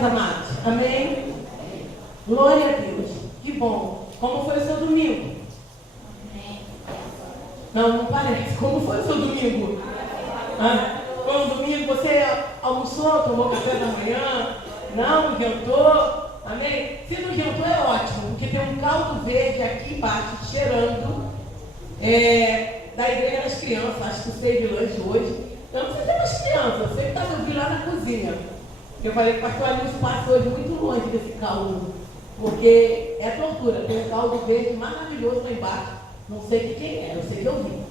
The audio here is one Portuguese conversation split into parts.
meus amados? Amém? Glória a Deus. Que bom. Como foi o seu domingo? Não parece. Como foi o seu domingo? Foi um domingo, você almoçou, tomou café da manhã? Não, jantou? Amém? Se não jantou é ótimo, porque tem um caldo verde aqui embaixo, cheirando, da igreja das crianças. Acho que o Save Lunch hoje. Eu não sei se é das crianças, eu sei que estava ouvindo lá na cozinha. Eu falei que o pastor Alilson passa hoje muito longe desse caldo, porque é tortura. Tem um caldo verde maravilhoso lá embaixo. Não sei de quem é, eu sei que eu vi.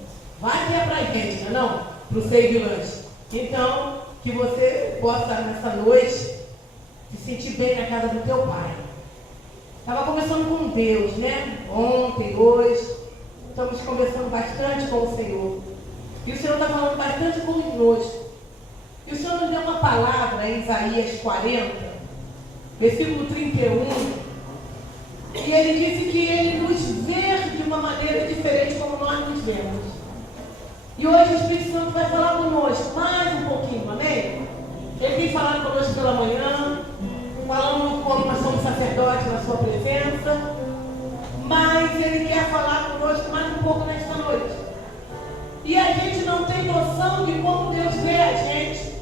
Vai que é pra gente, não? Pro Save Lunch. Então, que você possa nessa noite se sentir bem na casa do teu pai. Estava conversando com Deus, né? Ontem, hoje. Estamos conversando bastante com o Senhor. E o Senhor está falando bastante conosco. E o Senhor nos deu uma palavra em Isaías 40, versículo 31. E Ele disse que Ele nos vê de uma maneira diferente como nós nos vemos. E hoje o Espírito Santo vai falar conosco mais um pouquinho, amém? Ele tem falado conosco pela manhã, falando como nós somos sacerdotes na sua presença, mas Ele quer falar conosco mais um pouco nesta noite. E a gente não tem noção de como Deus vê a gente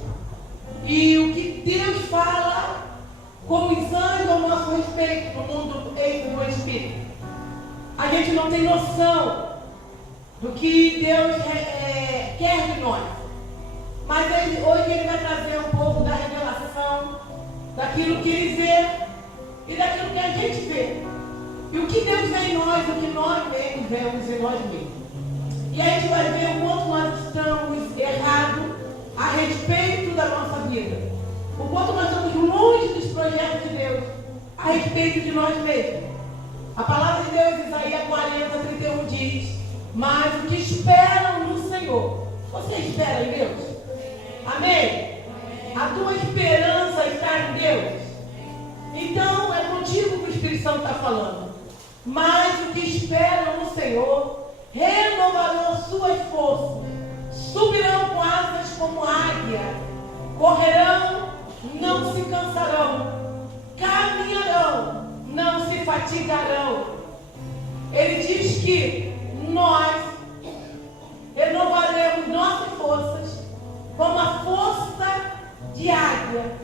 e o que Deus fala com os anjos ao nosso respeito no mundo do Espírito. A gente não tem noção do que Deus quer de nós. Mas hoje Ele vai trazer um pouco da revelação, daquilo que Ele vê e daquilo que a gente vê. E o que Deus vê em nós, o que nós mesmos vemos em nós mesmos. E a gente vai ver o quanto nós estamos errados a respeito da nossa vida. O quanto nós estamos longe dos projetos de Deus a respeito de nós mesmos. A palavra de Deus, Isaías 40, 31 diz: mas o que esperam no Senhor. Você espera em Deus? Amém? A tua esperança está em Deus. Então é contigo que o Espírito Santo está falando. Mas o que esperam no Senhor renovarão as suas forças, subirão com asas como águia, correrão, não se cansarão, caminharão, não se fatigarão. Ele diz que nós renovaremos nossas forças como a força de águia.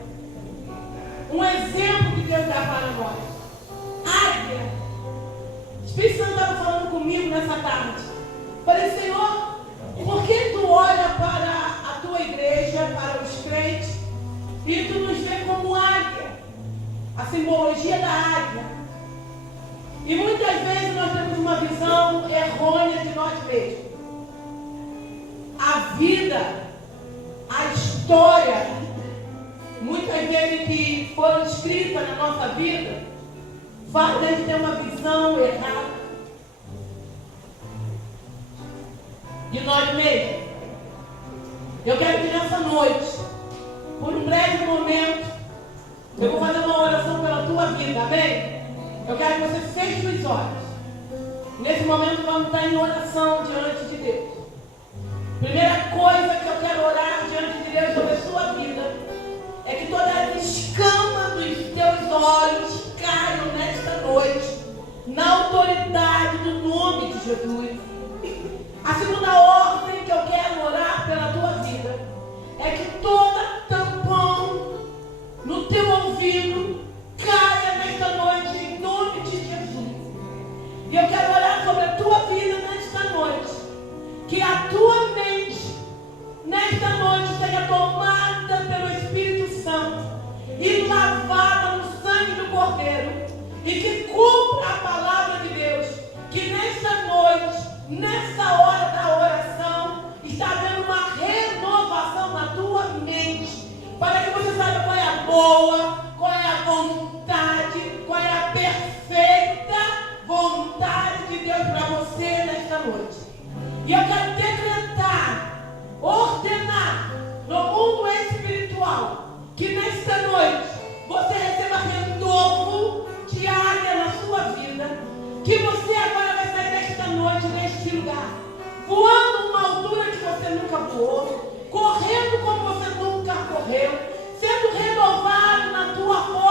Um exemplo que Deus dá para nós. Águia. O Espírito Santo estava falando comigo nessa tarde. Falei, Senhor, por que tu olha para a tua igreja, para os crentes, e tu nos vê como águia? A simbologia da águia. E muitas vezes nós temos uma visão errônea de nós mesmos. A vida, a história, muitas vezes que foram escritas na nossa vida, faz a gente ter uma visão errada de nós mesmos. Eu quero que nessa noite, por um breve momento, eu vou fazer uma oração pela tua vida, amém? Eu quero que você feche os olhos. Nesse momento vamos estar em oração diante de Deus. Primeira coisa que eu quero orar diante de Deus sobre a sua vida é que todas as escamas dos teus olhos caiam nesta noite, na autoridade do nome de Jesus. A segunda ordem que eu quero orar pela tua vida é que toda tampão no teu ouvido caia nesta noite em nome de Jesus. E eu quero orar sobre a tua vida nesta noite, que a tua mente nesta noite seja tomada pelo Espírito Santo e lavada no sangue do Cordeiro, e que cumpra a palavra de Deus, que nesta noite, nessa hora da oração, está havendo uma renovação na tua mente, para que você saiba qual é a boa, qual é a vontade, qual é a perfeita vontade de Deus para você nesta noite. E eu quero decretar, ordenar no mundo espiritual, que nesta noite você receba renovo de área na sua vida, que você agora vai sair desta noite, neste lugar, voando numa altura que você nunca voou, correndo como você nunca correu, sendo renovado na tua força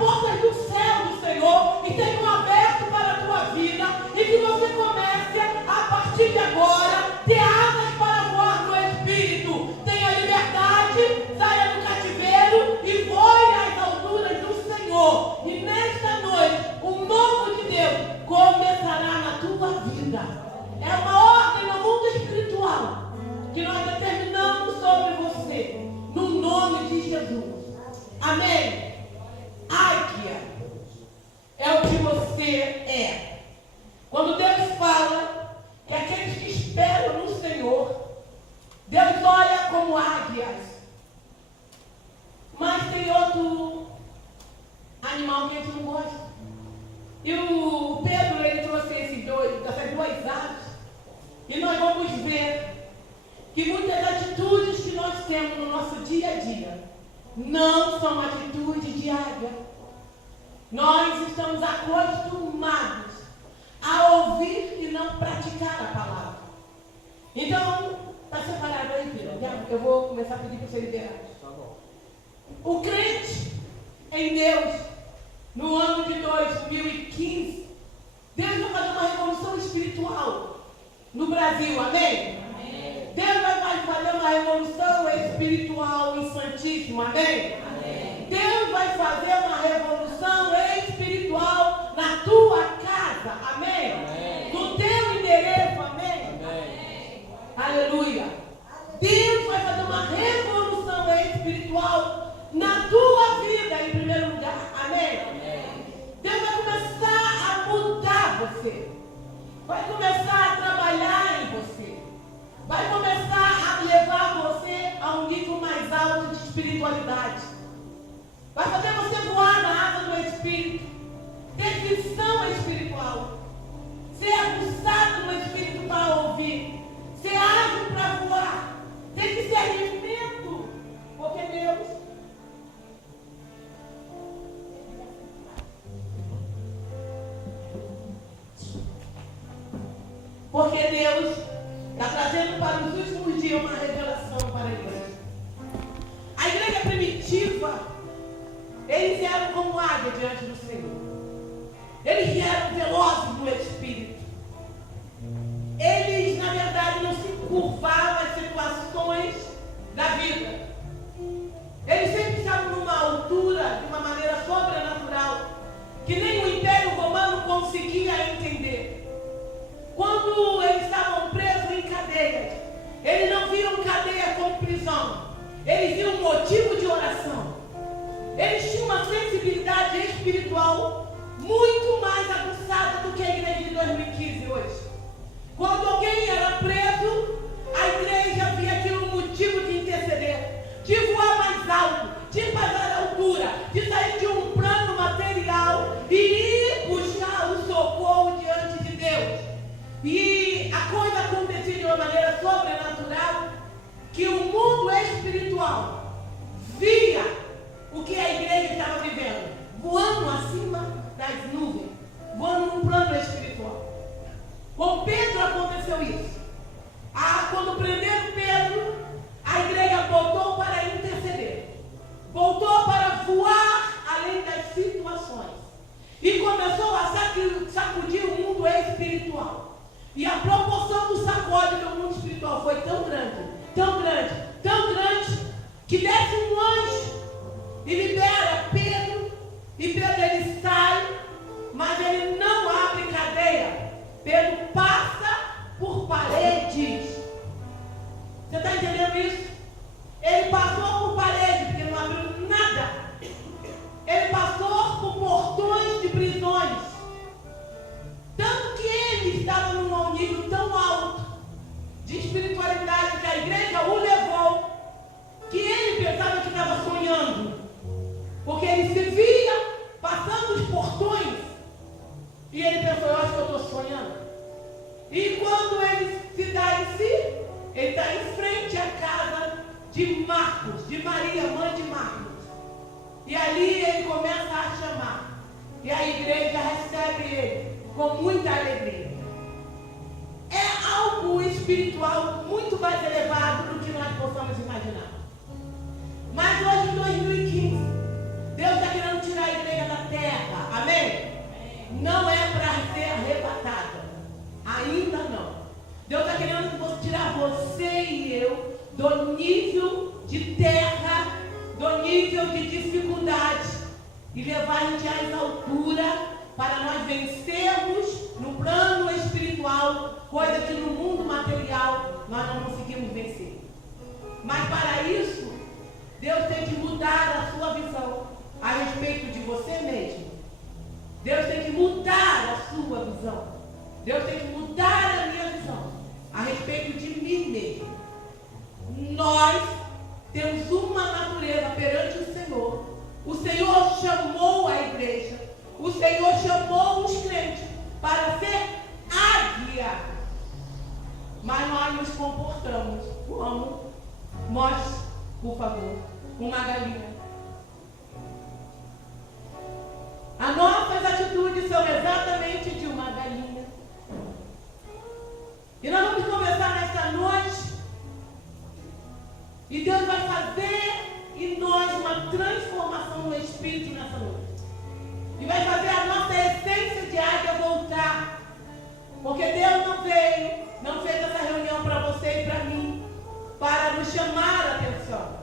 portas do céu do Senhor estejam abertas para a tua vida e que você comece a partir de agora ter asas para voar no Espírito. Tenha liberdade, saia do cativeiro e voe às alturas do Senhor. E nesta noite, o novo de Deus começará na tua vida. É uma ordem no mundo espiritual que nós determinamos sobre você, no nome de Jesus. Amém? Águia é o que você é. Quando Deus fala que aqueles que esperam no Senhor, Deus olha como águias. Mas tem outro animal que a gente não gosta. E o Pedro, ele trouxe essas duas aves. E nós vamos ver que muitas atitudes que nós temos no nosso dia a dia não são atitudes de águia. Nós estamos acostumados a ouvir e não praticar a palavra. Então, está separado aí, filho? Eu vou começar a pedir para você liberar. Tá bom. O crente em Deus, no ano de 2015, Deus vai fazer uma revolução espiritual no Brasil, amém? Amém. Deus vai fazer uma revolução espiritual em Santíssimo, amém? Amém. Deus vai fazer uma revolução espiritual na tua casa, amém? Amém. No teu endereço, amém? Amém. Aleluia. Deus vai fazer uma revolução espiritual na tua vida, em primeiro lugar, amém? Amém. Deus vai começar a mudar você. Vai começar a trabalhar em você. Vai começar a levar você a um nível mais alto de espiritualidade. Vai fazer você voar na asa do Espírito. Ter visão espiritual. Ser aguçado no Espírito para ouvir. Ser ágil para voar. Ter discernimento. Porque Deus... Porque Deus está trazendo para os últimos dias uma revelação para a igreja. A igreja primitiva, eles eram como águia diante do Senhor. Eles eram velozes no Espírito. Eles, na verdade, não se curvavam às situações da vida. Eles sempre estavam numa altura, de uma maneira sobrenatural, que nem o Império Romano conseguia entender. Quando eles estavam presos em cadeias, eles não viam cadeia como prisão. Eles viam um motivo de oração. Eles tinham uma sensibilidade espiritual muito mais aguçada do que a igreja de 2015 hoje. Quando alguém era preso, a igreja via aquilo um motivo de interceder, de voar mais alto, de passar a altura, de sair de um plano material e ir buscar o socorro diante de Deus. E a coisa acontecia de uma maneira sobrenatural, que o mundo espiritual via o que a igreja estava vivendo, voando acima das nuvens, voando num plano espiritual. Com Pedro aconteceu isso. Quando prenderam Pedro, a igreja voltou para interceder, voltou para voar além das situações e começou a sacudir o mundo espiritual. E a proporção do sacode do mundo espiritual foi tão grande, tão grande, tão grande, que desce um anjo e libera Pedro. E Pedro, ele sai, mas ele não abre cadeia. Pedro passa por paredes. Você está entendendo isso? Ele passou por paredes, porque não abriu nada. Ele passou por portões de prisões. Tanto que ele estava num nível tão alto de espiritualidade que a igreja o levou, que ele pensava que estava sonhando. Porque ele se via passando os portões e ele pensou, eu acho que eu estou sonhando. E quando ele se dá em si, ele está em frente à casa de Marcos, de Maria, mãe de Marcos. E ali ele começa a chamar. E a igreja recebe ele com muita alegria. É algo espiritual muito mais elevado do que nós possamos imaginar. Mas hoje, em 2015, Deus está querendo tirar a igreja da terra. Amém? Não é para ser arrebatada. Ainda não. Deus está querendo tirar você e eu do nível de terra, do nível de dificuldade, e levar a gente às alturas para nós vencermos no plano espiritual, coisa que no mundo material nós não conseguimos vencer. Mas para isso, Deus tem que mudar a sua visão a respeito de você mesmo. Deus tem que mudar a sua visão. Deus tem que mudar a minha visão a respeito de mim mesmo. Nós temos uma natureza perante o Senhor. O Senhor chamou a igreja. O Senhor chamou os crentes para ser águia. Mas nós nos comportamos como nós, por favor, uma galinha. As nossas atitudes são exatamente de uma galinha. E nós vamos começar nesta noite. E Deus vai fazer em nós uma transformação no Espírito nessa noite. E vai fazer a nossa essência de águia voltar. Porque Deus não fez essa reunião para você e para mim, para nos chamar a atenção.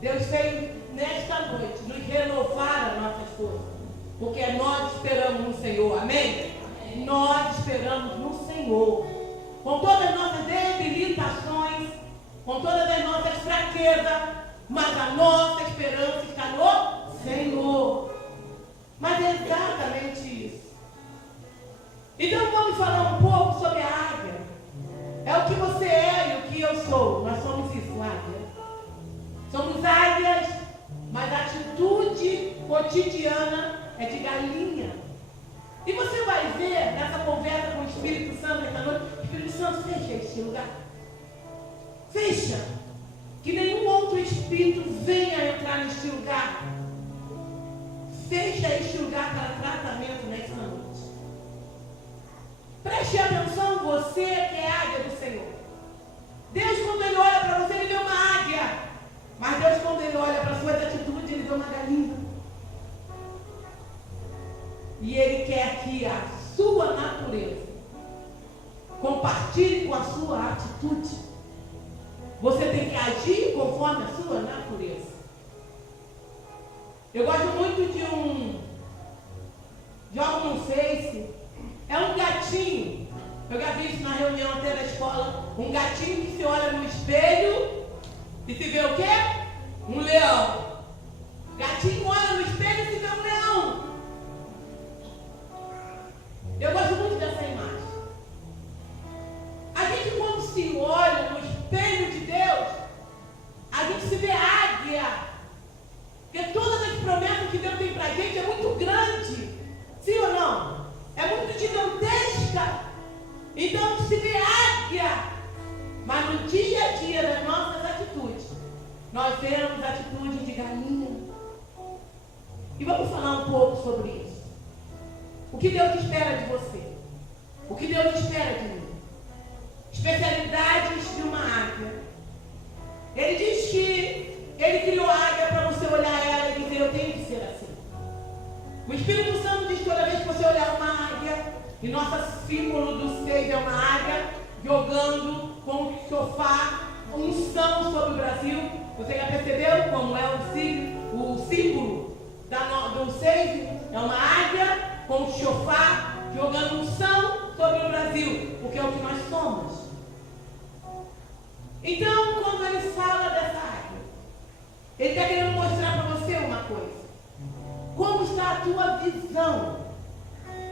Deus fez nesta noite nos renovar as nossas forças. Porque nós esperamos no Senhor, amém? Amém? Nós esperamos no Senhor. Com todas as nossas debilitações, com todas as nossas fraquezas, mas a nossa esperança está no Senhor. Mas é exatamente isso. Então vamos falar um pouco sobre a águia. É o que você é e o que eu sou. Nós somos isso, águia. Somos águias, mas a atitude cotidiana é de galinha. E você vai ver nessa conversa com o Espírito Santo nessa noite. Espírito Santo, fecha este lugar. Fecha. Que nenhum outro espírito venha entrar neste lugar. Fecha este lugar para tratamento nesta noite. Preste atenção, você que é águia do Senhor. Deus, quando Ele olha para você, Ele vê uma águia. Mas Deus, quando Ele olha para as suas atitudes, Ele vê uma galinha. E Ele quer que a sua natureza compartilhe com a sua atitude. Você tem que agir conforme a sua natureza. Eu gosto muito de jogo no Face. É um gatinho. Eu já vi isso na reunião até da escola. Um gatinho que se olha no espelho e se vê o quê? Um leão. Gatinho olha no espelho e se vê um leão. Eu gosto muito dessa imagem. A gente, quando se olha no espelho de Deus, a gente se vê águia. Porque todas as promessas que Deus tem para a gente é muito grande. Sim ou não? É muito gigantesca. Então se vê águia. Mas no dia a dia das nossas atitudes, nós temos atitude de galinha. E vamos falar um pouco sobre isso. O que Deus espera de você? O que Deus espera de mim? Especialidades de uma águia. Ele diz que Ele criou a águia para você olhar ela e dizer, eu tenho que ser assim. O Espírito Santo diz que toda vez que você olhar uma águia, e nosso símbolo do seio é uma águia, jogando com o chofar, unção sobre o Brasil. Você já percebeu como é o símbolo do seio? É uma águia com o chofar, jogando unção sobre o Brasil, porque é o que nós somos. Então, quando ele fala dessa águia, ele está querendo mostrar para você uma coisa. Como está a tua visão?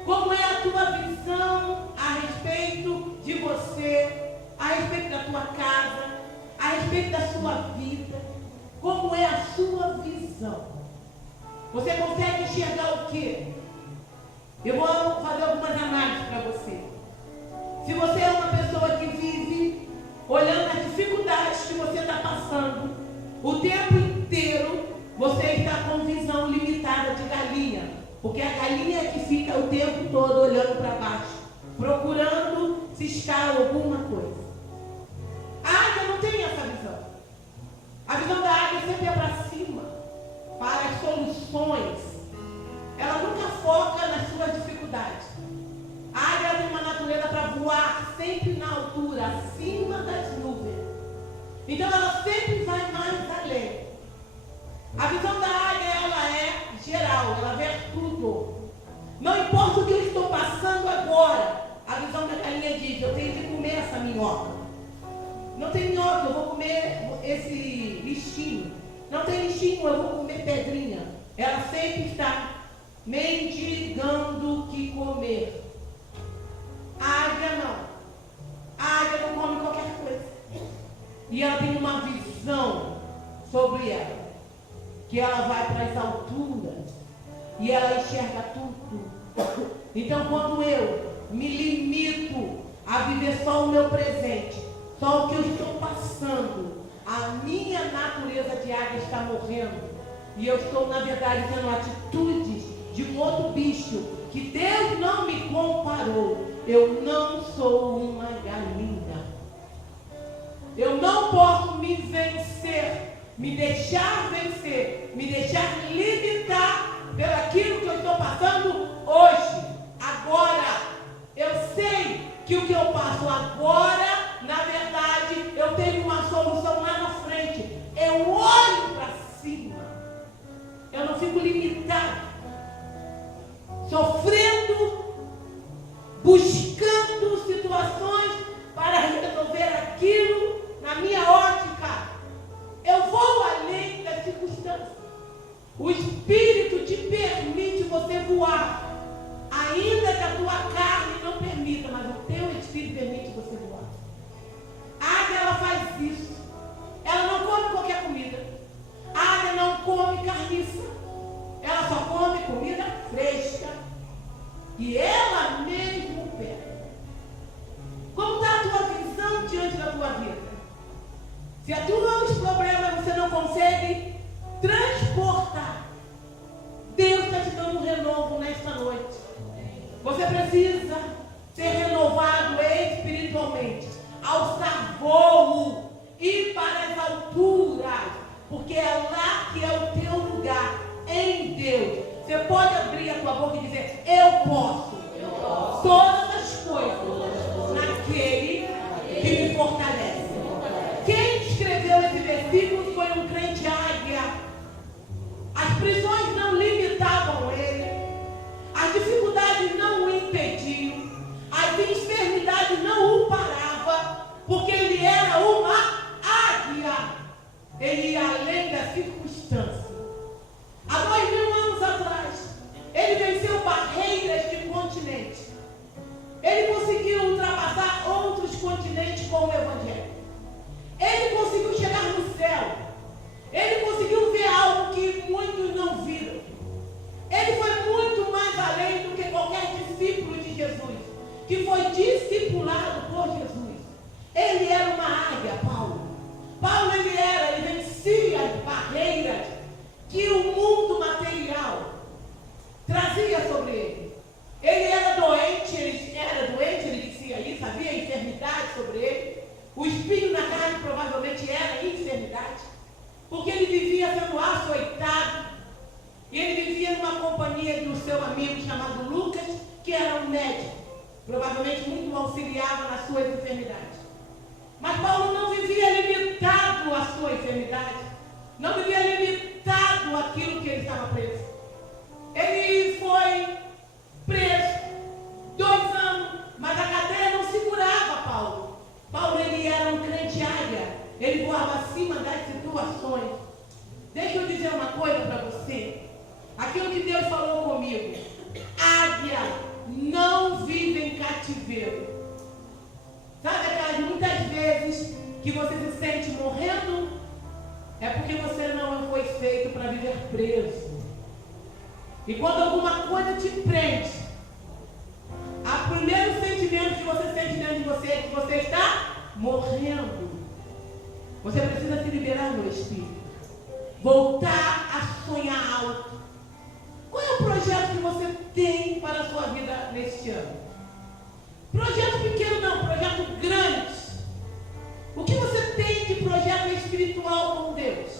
Como é a tua visão a respeito de você, a respeito da tua casa, a respeito da sua vida? Como é a sua visão? Você consegue enxergar o quê? Eu vou fazer algumas análises para você. Se você é uma pessoa que vive olhando as dificuldades que você está passando, o tempo inteiro você está com visão limitada de galinha. Porque a galinha é que fica o tempo todo olhando para baixo, procurando ciscar alguma coisa. A águia não tem essa visão. A visão da águia sempre é para cima, para as soluções. Ela nunca foca nas suas dificuldades. A águia tem uma natureza para voar sempre na altura, acima das nuvens. Então ela sempre vai mais além. A visão da águia, ela é geral, ela vê tudo. Não importa o que eu estou passando agora, a visão da galinha diz, eu tenho que comer essa minhoca. Não tem minhoca, eu vou comer esse lixinho. Não tem lixinho, eu vou comer pedrinha. Ela sempre está mendigando o que comer. A águia não. A águia não come qualquer coisa. E ela tem uma visão sobre ela. Que ela vai para as alturas. E ela enxerga tudo. Então quando eu me limito a viver só o meu presente, só o que eu estou passando, a minha natureza de águia está morrendo. E eu estou, na verdade, tendo atitudes de um outro bicho que Deus não me comparou. Eu não sou uma galinha. Eu não posso me vencer, me deixar vencer, me deixar limitar pelaquilo que eu estou passando hoje, agora. Eu sei que o que eu passo agora, na verdade, eu tenho uma solução lá na frente. Eu olho para cima. Eu não fico limitado, sofrendo, buscando situações para resolver aquilo na minha ótica. Eu vou além das circunstâncias. O Espírito te permite você voar, ainda que a tua carne não permita, mas o teu Espírito permite você voar. A águia, ela faz isso. Ela não come qualquer comida. A águia não come carniça. Ela só come comida fresca. E ela mesmo pega. Como está a tua visão diante da tua vida? Se a tua problemas você não consegue transportar, Deus está te dando um renovo nesta noite. Você precisa ser renovado espiritualmente, alçar voo, ir para as alturas, porque é lá que é o teu lugar, em Deus. Você pode abrir a tua boca e dizer, eu posso todas as coisas naquele que me fortalece. Quem escreveu esse versículo foi um crente águia. As prisões não limitavam ele, as dificuldades não o impediam, as enfermidades não o paravam, porque ele era uma águia. Ele ia além da circunstância. Há 2000 anos atrás, ele venceu barreiras de continente. Ele conseguiu ultrapassar outros continentes com o Evangelho. Ele conseguiu chegar no céu. Ele conseguiu ver algo que muitos não viram. Ele foi muito mais além do que qualquer discípulo de Jesus, que foi discipulado por Jesus. Ele era uma águia, Paulo. Paulo, ele vencia as barreiras que o mundo material trazia sobre ele. Ele era doente, ele dizia isso, havia enfermidade sobre ele. O espinho na carne provavelmente era enfermidade, porque ele vivia sendo açoitado, e ele vivia numa companhia do seu amigo chamado Lucas, que era um médico, provavelmente muito auxiliava nas suas enfermidades. Mas Paulo não vivia limitado à sua enfermidade, não vivia limitado àquilo que ele estava preso. Ele foi preso 2 anos, mas a cadeia não segurava Paulo. Paulo, ele era um crente águia, ele voava acima das situações. Deixa eu dizer uma coisa para você. Aquilo que Deus falou comigo, águia não vive em cativeiro. Sabe aquelas muitas vezes que você se sente morrendo? É porque você não foi feito para viver preso. E quando alguma coisa te prende, o primeiro sentimento que você sente dentro de você é que você está morrendo. Você precisa se liberar no Espírito. Voltar a sonhar alto. Qual é o projeto que você tem para a sua vida neste ano? Projeto pequeno não, projeto grande. O que você tem de projeto espiritual com Deus?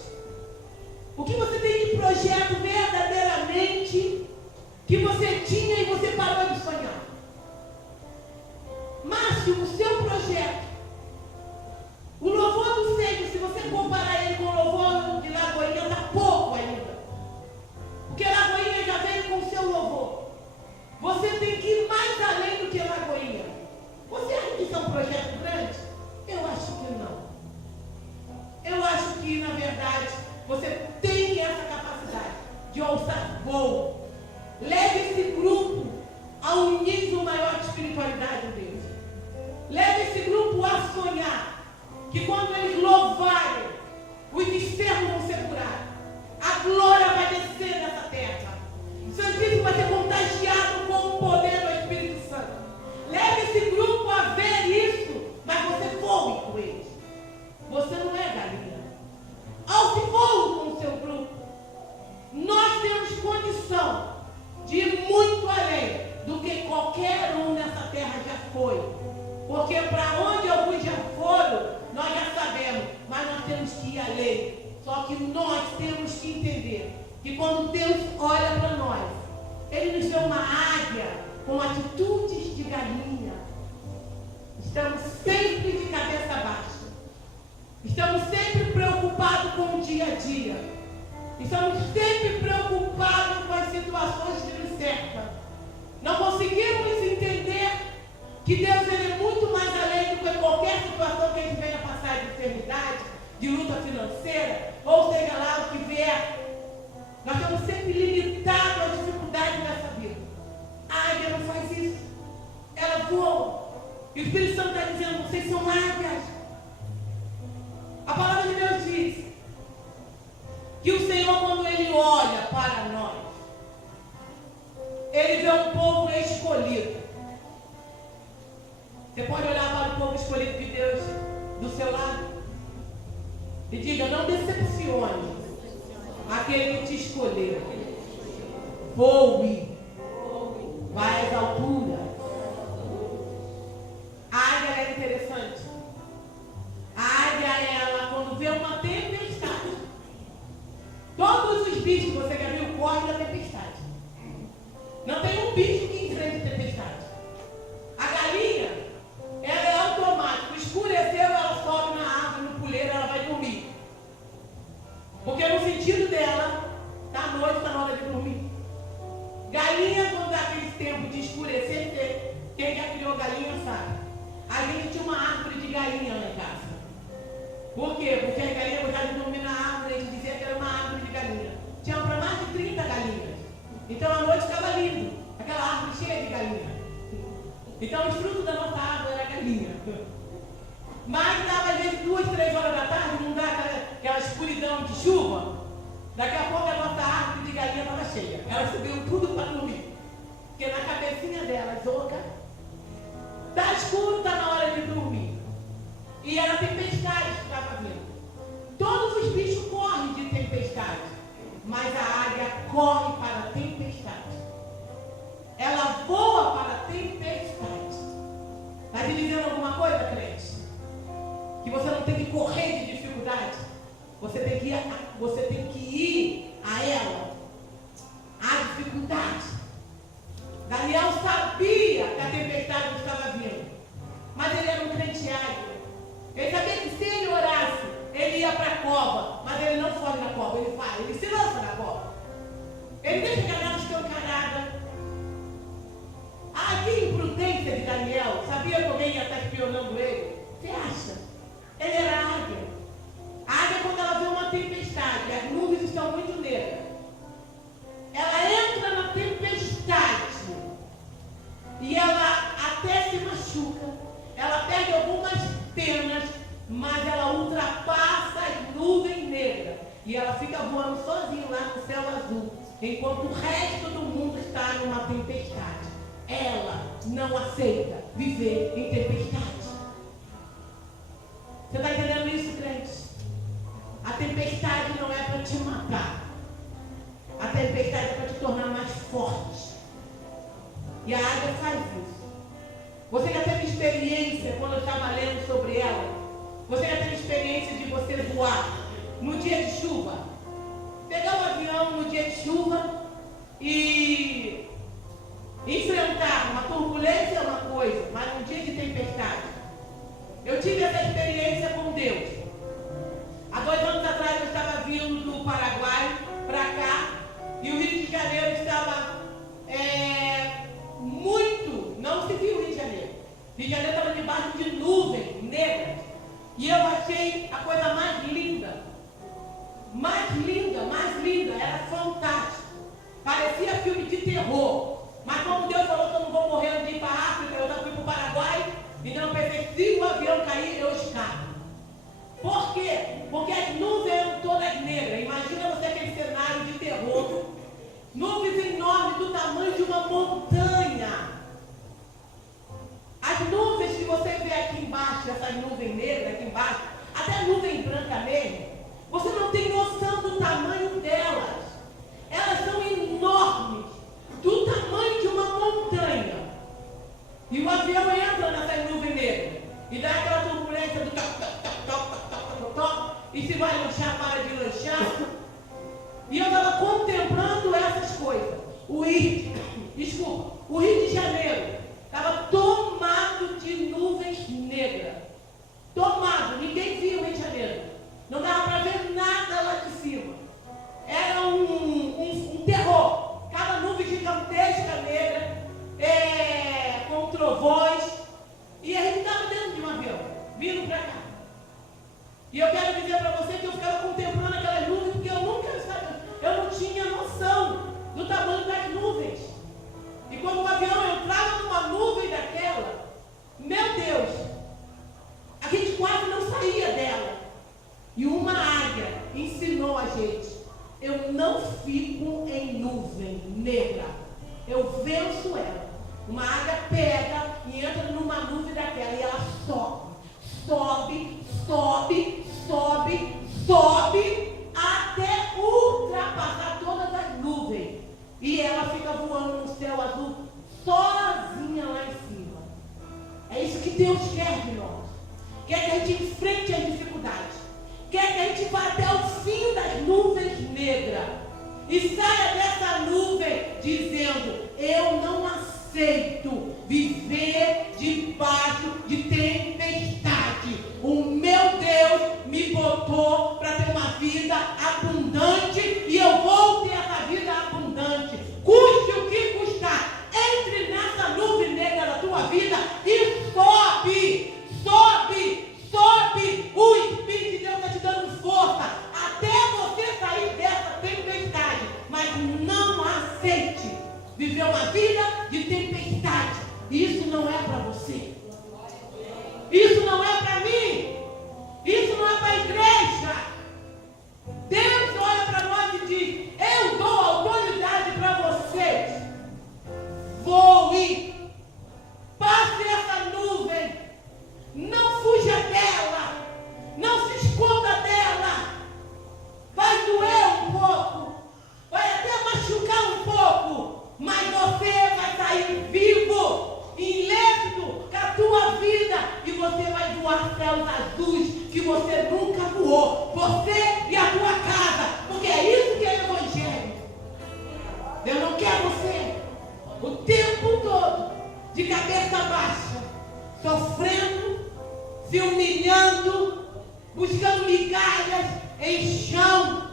O que você tem de projeto ache o seu projeto. O louvor do Senhor, se você comparar ele com o louvor de Lagoinha, está pouco ainda. Porque Lagoinha já veio com o seu louvor. Você tem que ir mais além do que Lagoinha. Você acha que isso é um projeto grande? Eu acho que não. Eu acho que, na verdade, você tem essa capacidade de ousar voo. Leve esse grupo a um nível maior de espiritualidade de Deus. Leve esse grupo a sonhar que quando eles louvarem, os enfermos vão ser curados. A glória vai descer nessa terra. O Santíssimo vai ser contagiado com o poder do Espírito Santo. Leve esse grupo a ver isso, mas você voe com eles. Você não é galinha. Ao se voe com o seu grupo, nós temos condição de ir muito além do que qualquer um nessa terra já foi. Porque para onde alguns já foram, nós já sabemos, mas nós temos que ir além. Só que nós temos que entender que quando Deus olha para nós, Ele nos vê uma águia com atitudes de galinha. Estamos sempre de cabeça baixa. Estamos sempre preocupados com o dia a dia. Estamos sempre preocupados com as situações que nos cercam. Não conseguimos entender que Deus ele é muito mais além do que qualquer situação que a gente venha passar de enfermidade, de luta financeira, ou seja lá o que vier. Nós estamos sempre limitados às dificuldades dessa vida. A águia não faz isso. Ela voa. E o Espírito Santo está dizendo, vocês são águias. A palavra de Deus diz que o Senhor, quando Ele olha para nós, Ele vê um povo escolhido. Você pode olhar para o povo escolhido de Deus do seu lado e diga, não decepcione aquele que te escolheu. Voe, vai às alturas. A águia é interessante. A águia, ela, quando vê uma tempestade, todos os bichos, você já viu, correm da tempestade. Não tem um bicho que enfrente tempestade. A galinha, ela é automática. Escureceu, ela sobe na árvore, no puleiro, ela vai dormir. Porque no sentido dela, da noite, está na hora de dormir. Galinha, quando dá aquele tempo de escurecer, quem já criou galinha sabe. A gente tinha uma árvore de galinha lá em casa. Por quê? Porque as galinhas gostavam de dormir na árvore, a gente dizia que era uma árvore de galinha. Tinha para mais de 30 galinhas. Então a noite ficava lindo, aquela árvore cheia de galinha. Então os frutos da nossa árvore era galinha. Mas dava às vezes 2, 3 horas da tarde, não dá aquela escuridão de chuva. Daqui a pouco a nossa árvore de galinha estava cheia. Elas subiam tudo para dormir. Porque na cabecinha delas, oca, está escuro, está na hora de dormir. E era tempestade que estava vindo. Todos os bichos correm de tempestade, mas a águia corre para a tempestade. Ela voa para a tempestade. Está te dizendo alguma coisa, crente? Que você não tem que correr de dificuldade. Você tem que ir a ela, a dificuldade. Daniel sabia que a tempestade estava vindo, mas ele era um crente águia. Ele sabia que se ele orasse, ele ia para a cova, mas ele não foge da cova, ele se lança na cova. Ele deixa a granada escancarada. Ah, que imprudência de Daniel! Sabia que alguém ia estar espionando ele? Você acha? Ele era águia. A águia, quando ela vê uma tempestade, as nuvens estão muito negras, ela entra na tempestade e ela até se machuca, ela perde algumas penas, mas ela ultrapassa as nuvens negras e ela fica voando sozinha lá no céu azul, enquanto o resto do mundo está numa tempestade. Ela não aceita viver em tempestade. Você está entendendo isso, crente? A tempestade não é para te matar. A tempestade é para te tornar mais forte. E a águia faz isso. Você já teve experiência, quando eu estava lendo sobre ela, você já teve experiência de você voar no dia de chuva? Pegar um avião no dia de chuva e enfrentar uma turbulência é uma coisa, mas num dia de tempestade, de Janeiro estava debaixo de nuvens negras. E eu achei a coisa mais linda. Mais linda, mais linda. Era fantástico. Parecia filme de terror. Mas como Deus falou que eu não vou morrer antes de ir para a África, eu já fui para o Paraguai. Então eu pensei, se o avião cair, eu escapo. Por quê? Porque as nuvens eram todas negras. Imagina você aquele cenário de terror. Nuvens enormes do tamanho de uma montanha. As nuvens que você vê aqui embaixo, essas nuvens negras aqui embaixo, até nuvem branca mesmo, você não tem noção do tamanho delas. Elas são enormes, do tamanho de uma montanha. E o avião entra nessas nuvens negras e dá aquela turbulência do toc, toc, toc, toc, toc, toc, toc, toc, e se vai lanchar, para de lanchar. E eu estava contemplando essas coisas. O Rio de Janeiro estava tomado de nuvens negras. Tomado, ninguém via o Rio de Janeiro. Não dava para ver nada lá de cima. Era um terror. Cada nuvem gigantesca negra, com trovões. E a gente estava dentro de um avião, vindo para cá. E eu quero dizer para você que eu ficava contemplando aquelas nuvens, porque eu não tinha noção do tamanho das nuvens. E quando o avião entrava numa nuvem daquela, meu Deus, a gente quase não saía dela. E uma águia ensinou a gente: eu não fico em nuvem negra, eu venço ela. Uma águia pega e entra numa nuvem daquela e ela sobe, sobe, sobe, sobe, sobe, até ultrapassar todas as nuvens. E ela fica voando no céu azul, sozinha lá em cima. É isso que Deus quer de nós. Quer que a gente enfrente as dificuldades. Quer que a gente vá até o fim das nuvens negras. E saia dessa nuvem dizendo: eu não aceito viver debaixo de tempestade. O meu Deus me botou para ter uma vida abundante e eu vou ter essa vida abundante. Custe o que custar, entre nessa nuvem negra da tua vida e sobe, sobe, sobe. O Espírito de Deus está te dando força até você sair dessa tempestade. Mas não aceite viver uma vida de tempestade. Isso não é para você. Isso não é para mim. Isso não é para a igreja. Deus olha para nós e diz: eu dou autoridade para vocês. Voe. Passe essa nuvem. Não fuja dela. Não se esconda dela. Vai doer um pouco. Vai até machucar um pouco. Mas você vai sair vivo, ileso com a tua vida. E você vai voar céus azuis que você nunca voou. Você e a tua casa. Porque é isso que é o Evangelho. Deus não quer você o tempo todo de cabeça baixa, sofrendo, se humilhando, buscando migalhas em chão.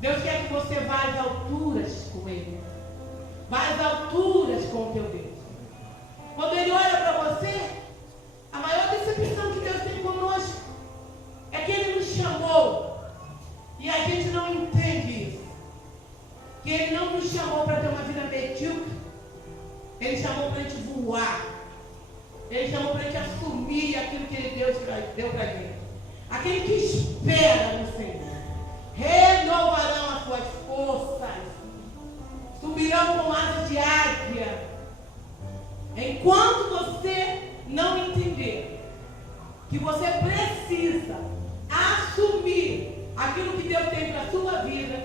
Deus quer que você vá às alturas com Ele. Vá às alturas com o teu Deus. Quando Ele olha para você, a maior decepção que Deus tem conosco é que Ele nos chamou e a gente não entende isso. Que Ele não nos chamou para ter uma vida medíocre. Ele chamou para a gente voar. Ele chamou para a gente assumir aquilo que Ele deu para a gente. Aquele que espera no Senhor renovarão as suas forças, subirão com asas de águia. Enquanto você não entender que você precisa assumir aquilo que Deus tem para a sua vida,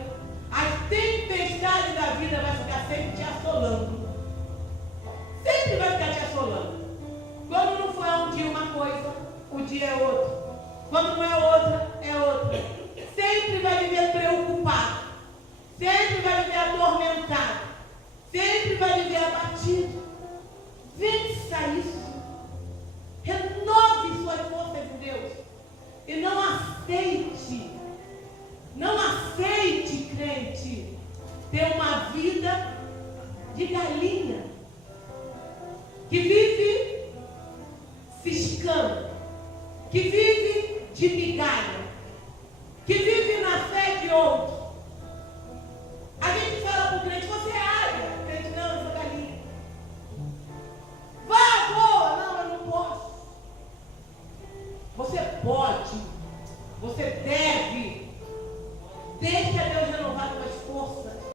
as tempestades da vida vai ficar sempre te assolando. Sempre vai ficar te assolando. Quando não for um dia uma coisa, o dia é outro. Quando não é outra, é outra. Sempre vai viver preocupado. Sempre vai viver atormentado. Sempre vai viver abatido. Vença isso. Renove suas forças em Deus. E não aceite, crente, ter uma vida de galinha. Que vive que vive de migalha.